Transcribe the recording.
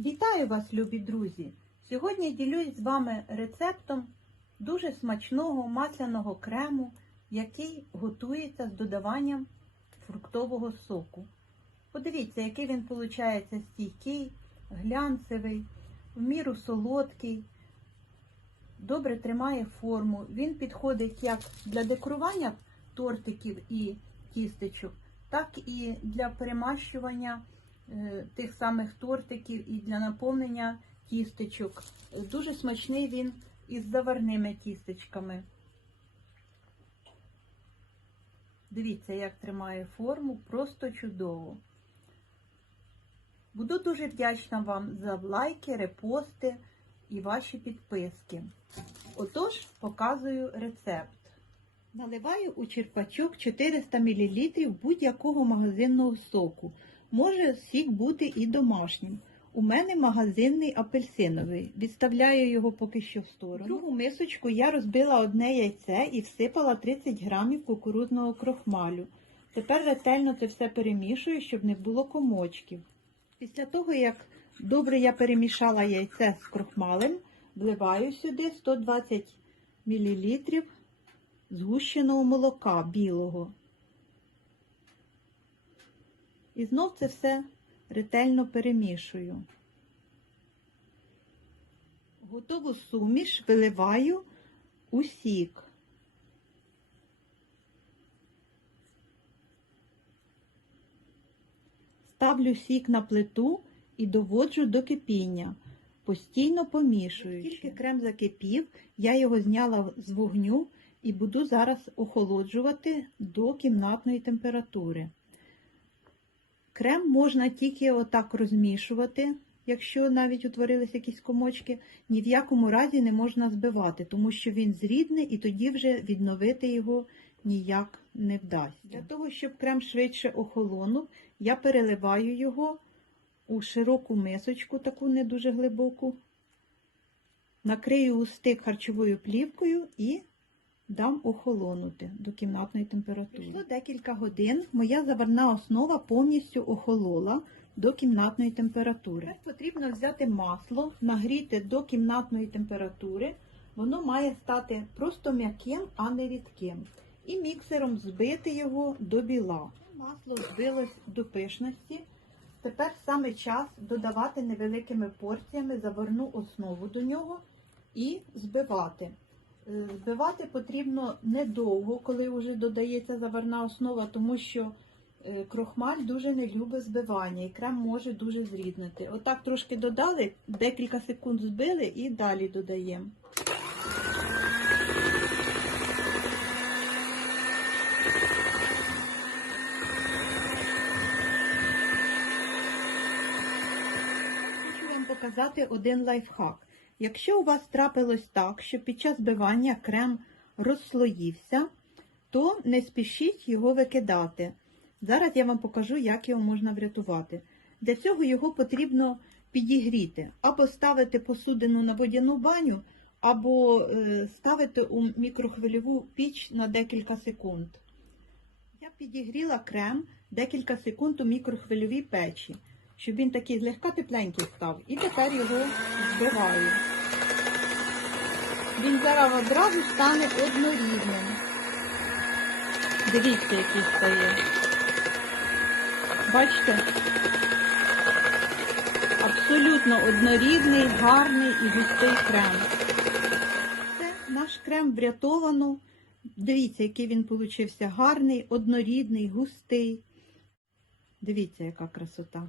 Вітаю вас, любі друзі! Сьогодні ділюсь з вами рецептом дуже смачного масляного крему, який готується з додаванням фруктового соку. Подивіться, який він виходить стійкий, глянцевий, в міру солодкий, добре тримає форму. Він підходить як для декорування тортиків і тістечок, так і для перемащування тих самих тортиків і для наповнення тістечок. Е, Дуже смачний він із заварними тістечками. Дивіться, як тримає форму, просто чудово. Буду дуже вдячна вам за лайки, репости і ваші підписки. Отож, показую рецепт. Наливаю у черпачок 400 мл будь-якого магазинного соку. Може сік бути і домашнім. У мене магазинний апельсиновий. Відставляю його поки що в сторону. В другу мисочку я розбила одне яйце і всипала 30 грамів кукурудного крохмалю. Тепер ретельно це все перемішую, щоб не було комочків. Після того, як добре я перемішала яйце з крохмалем, вливаю сюди 120 мл згущеного молока білого. І знов це все ретельно перемішую. Готову суміш виливаю у сік. Ставлю сік на плиту і доводжу до кипіння, постійно помішуючи. Тільки крем закипів, я його зняла з вогню і буду зараз охолоджувати до кімнатної температури. Крем можна тільки отак розмішувати, якщо навіть утворились якісь комочки, ні в якому разі не можна збивати, тому що він зрідне і тоді вже відновити його ніяк не вдасться. Для того, щоб крем швидше охолонув, я переливаю його у широку мисочку, таку не дуже глибоку, накрию стик харчовою плівкою і дам охолонути до кімнатної температури. Пройшло декілька годин, моя заварна основа повністю охолола до кімнатної температури. Тепер потрібно взяти масло, нагріти до кімнатної температури. Воно має стати просто м'яким, а не рідким. І міксером збити його до біла. Масло збилось до пишності. Тепер саме час додавати невеликими порціями заварну основу до нього і збивати. Збивати потрібно недовго, коли вже додається заварна основа, тому що е, крохмаль дуже не любить збивання і крем може дуже зріднити. Отак трошки додали, декілька секунд збили і далі додаємо. Хочу вам показати один лайфхак. Якщо у вас трапилось так, що під час збивання крем розслоївся, то не спішіть його викидати. Зараз я вам покажу, як його можна врятувати. Для цього його потрібно підігріти, або ставити посудину на водяну баню, або е, ставити у мікрохвильову піч на декілька секунд. Я підігріла крем декілька секунд у мікрохвильовій печі, щоб він такий злегка тепленький став. І тепер його збиваю. Він зараз одразу стане однорідним. Дивіться, який стає. Бачите? Абсолютно однорідний, гарний і густий крем. Це наш крем врятовано. Дивіться, який він получився гарний, однорідний, густий. Дивіться, яка красота.